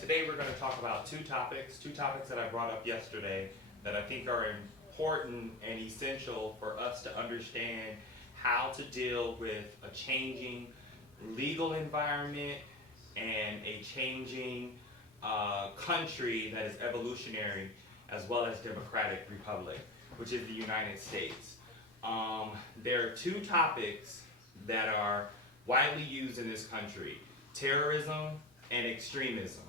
Today we're going to talk about two topics that I brought up yesterday that I think are important and essential for us to understand how to deal with a changing legal environment and a changing country that is evolutionary as well as democratic republic, which is the United States. There are two topics that are widely used in this country: terrorism and extremism.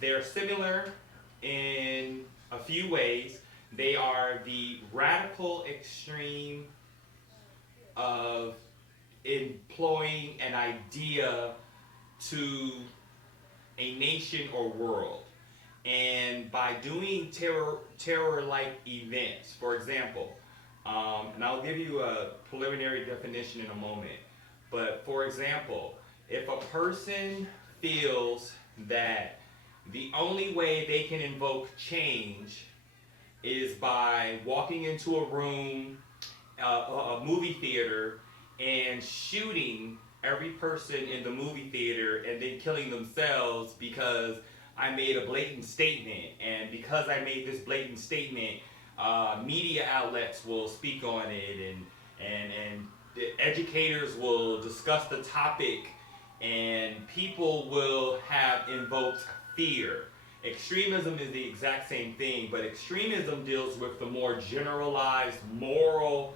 They're similar in a few ways. They are the radical extreme of employing an idea to a nation or world. And by doing terror-like events, for example, and I'll give you a preliminary definition in a moment, but for example, if a person feels that the only way they can invoke change is by walking into a room, a movie theater, and shooting every person in the movie theater and then killing themselves because I made a blatant statement, and because I made this blatant statement, media outlets will speak on it, and the educators will discuss the topic, and people will have invoked fear. Extremism is the exact same thing, but extremism deals with the more generalized moral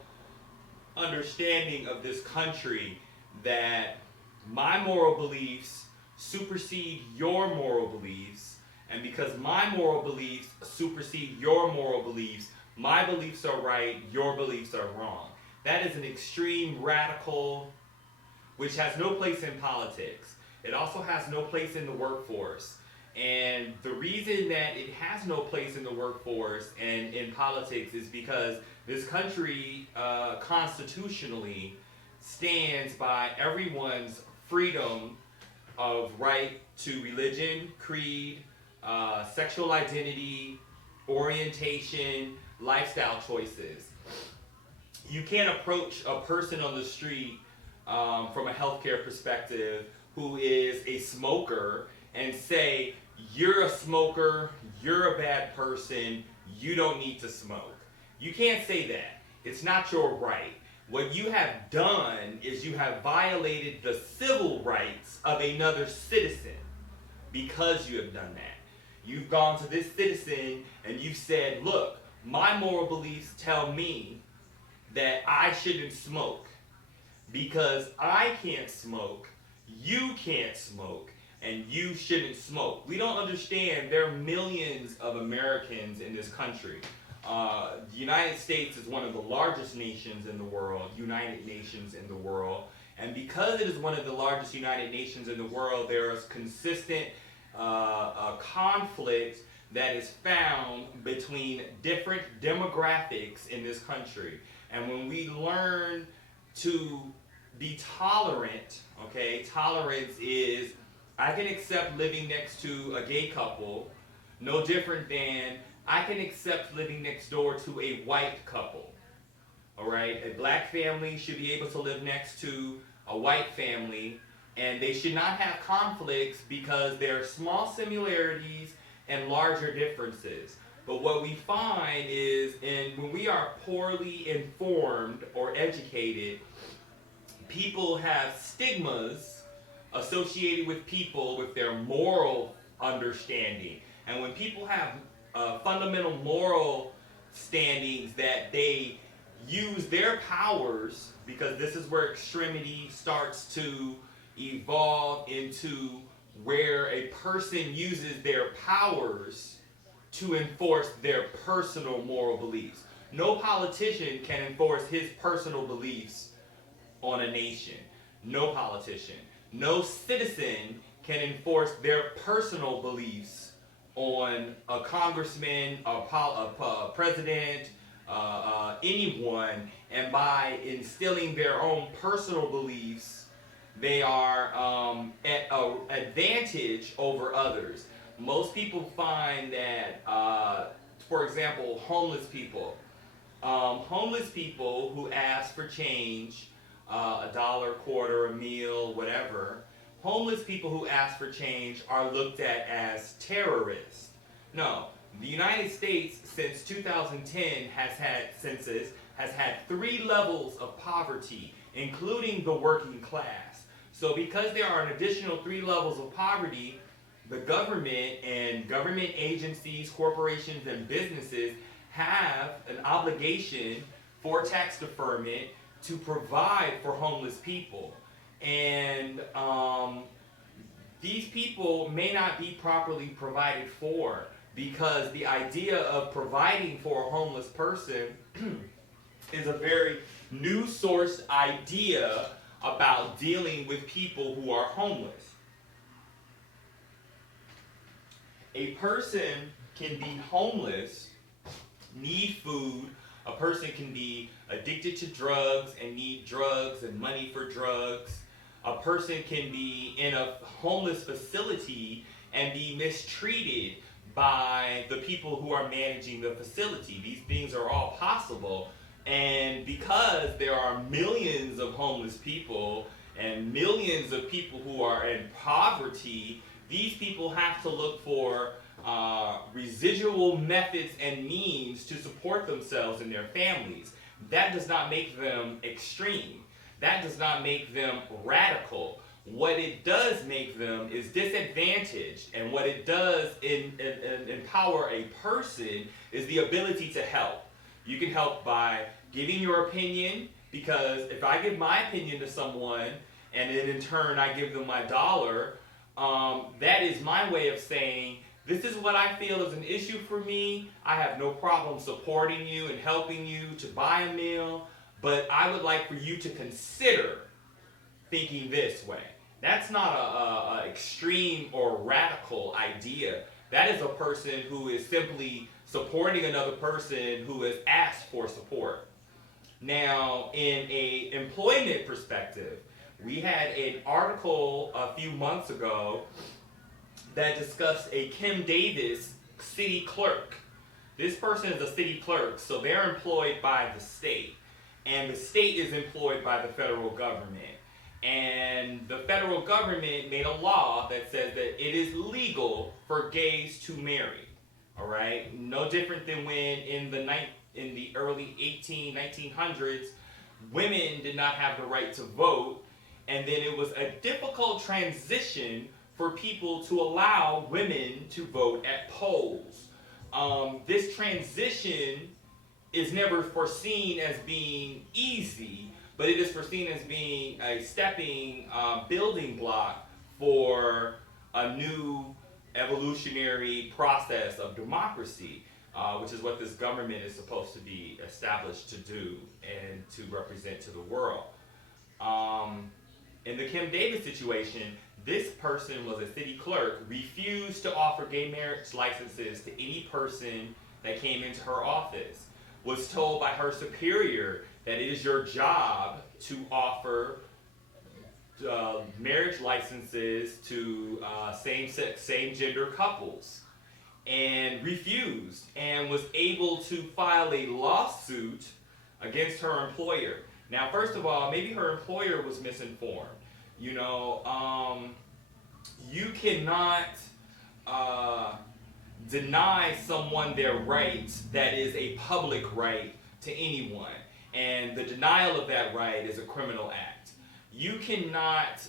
understanding of this country that my moral beliefs supersede your moral beliefs, and because my moral beliefs supersede your moral beliefs, my beliefs are right, your beliefs are wrong. That is an extreme radical which has no place in politics. It also has no place in the workforce. And the reason that it has no place in the workforce and in politics is because this country constitutionally stands by everyone's freedom of right to religion, creed, sexual identity, orientation, lifestyle choices. You can't approach a person on the street from a healthcare perspective who is a smoker and say, "You're a smoker, you're a bad person, you don't need to smoke." You can't say that. It's not your right. What you have done is you have violated the civil rights of another citizen because you have done that. You've gone to this citizen and you've said, "Look, my moral beliefs tell me that I shouldn't smoke. Because I can't smoke, you can't smoke, and you shouldn't smoke." We don't understand there are millions of Americans in this country. The United States is one of the largest nations in the world, United Nations in the world. And because it is one of the largest United Nations in the world, there is consistent conflict that is found between different demographics in this country. And when we learn to be tolerant, okay, tolerance is I can accept living next to a gay couple no different than I can accept living next door to a white couple. All right, a black family should be able to live next to a white family, and they should not have conflicts because there are small similarities and larger differences. But what we find is when we are poorly informed or educated, people have stigmas associated with people with their moral understanding. And when people have fundamental moral standings that they use their powers, because this is where extremity starts to evolve into where a person uses their powers to enforce their personal moral beliefs. No politician can enforce his personal beliefs on a nation. No politician. No citizen can enforce their personal beliefs on a congressman, a president, anyone. And by instilling their own personal beliefs, they are at an advantage over others. Most people find that, for example, homeless people who ask for change, a dollar, quarter, a meal, whatever. homeless people who ask for change are looked at as terrorists. No, the United States since 2010 has had 3 levels of poverty, including the working class. So because there are an additional 3 levels of poverty, the government and government agencies, corporations, and businesses have an obligation for tax deferment to provide for homeless people. And these people may not be properly provided for, because the idea of providing for a homeless person is a very new sourced idea about dealing with people who are homeless. A person can be homeless, need food. A person can be addicted to drugs and need drugs and money for drugs. A person can be in a homeless facility and be mistreated by the people who are managing the facility. These things are all possible. And because there are millions of homeless people and millions of people who are in poverty, these people have to look for residual methods and means to support themselves and their families. That does not make them extreme. That does not make them radical. What it does make them is disadvantaged, and what it does empower a person is the ability to help. You can help by giving your opinion, because if I give my opinion to someone and then in turn I give them my dollar, that is my way of saying, this is what I feel is an issue for me. I have no problem supporting you and helping you to buy a meal, but I would like for you to consider thinking this way. That's not a extreme or radical idea. That is a person who is simply supporting another person who has asked for support. Now, in an employment perspective, we had an article a few months ago that discussed a Kim Davis city clerk. This person is a city clerk, so they're employed by the state, and the state is employed by the federal government. And the federal government made a law that says that it is legal for gays to marry. All right, no different than when in the early 1900s, women did not have the right to vote, and then it was a difficult transition for people to allow women to vote at polls. This transition is never foreseen as being easy, but it is foreseen as being a stepping building block for a new evolutionary process of democracy, which is what this government is supposed to be established to do and to represent to the world. In the Kim Davis situation, this person was a city clerk, refused to offer gay marriage licenses to any person that came into her office, was told by her superior that it is your job to offer marriage licenses to same-gender couples, and refused, and was able to file a lawsuit against her employer. Now, first of all, maybe her employer was misinformed. You know, you cannot deny someone their rights that is a public right to anyone. And the denial of that right is a criminal act. You cannot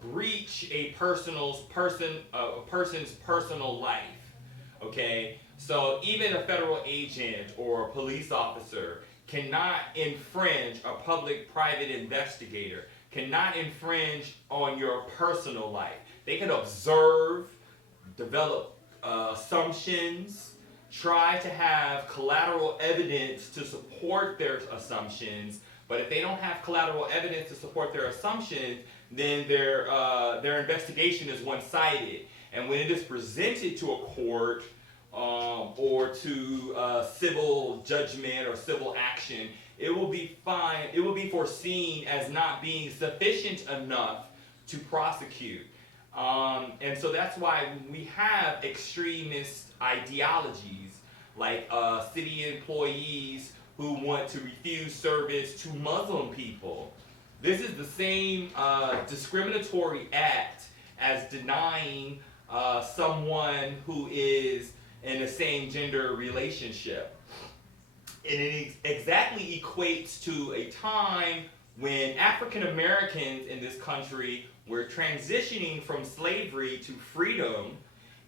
breach a person's personal life. Okay? So even a federal agent or a police officer cannot infringe, a public-private investigator cannot infringe on your personal life. They can observe, develop assumptions, try to have collateral evidence to support their assumptions, but if they don't have collateral evidence to support their assumptions, then their investigation is one-sided. And when it is presented to a court or to civil judgment or civil action, it will be foreseen as not being sufficient enough to prosecute. And so that's why we have extremist ideologies like city employees who want to refuse service to Muslim people. This is the same discriminatory act as denying someone who is in the same gender relationship. And it exactly equates to a time when African Americans in this country were transitioning from slavery to freedom,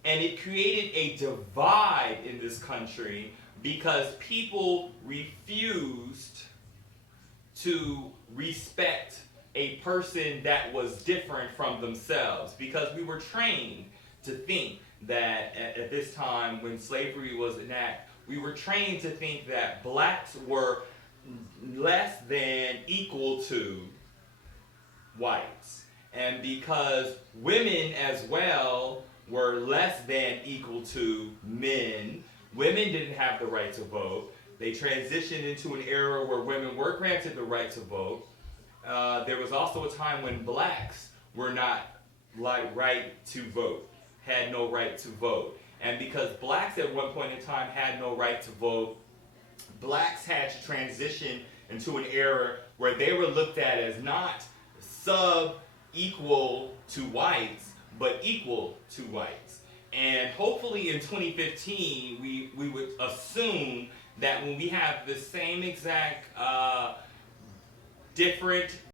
and it created a divide in this country because people refused to respect a person that was different from themselves, because we were trained to think that at this time when slavery was enacted, we were trained to think that blacks were less than equal to whites. And because women as well were less than equal to men, women didn't have the right to vote. They transitioned into an era where women were granted the right to vote. There was also a time when blacks were not right to vote, had no right to vote. And because blacks at one point in time had no right to vote, blacks had to transition into an era where they were looked at as not sub-equal to whites, but equal to whites. And hopefully in 2015, we would assume that when we have the same exact different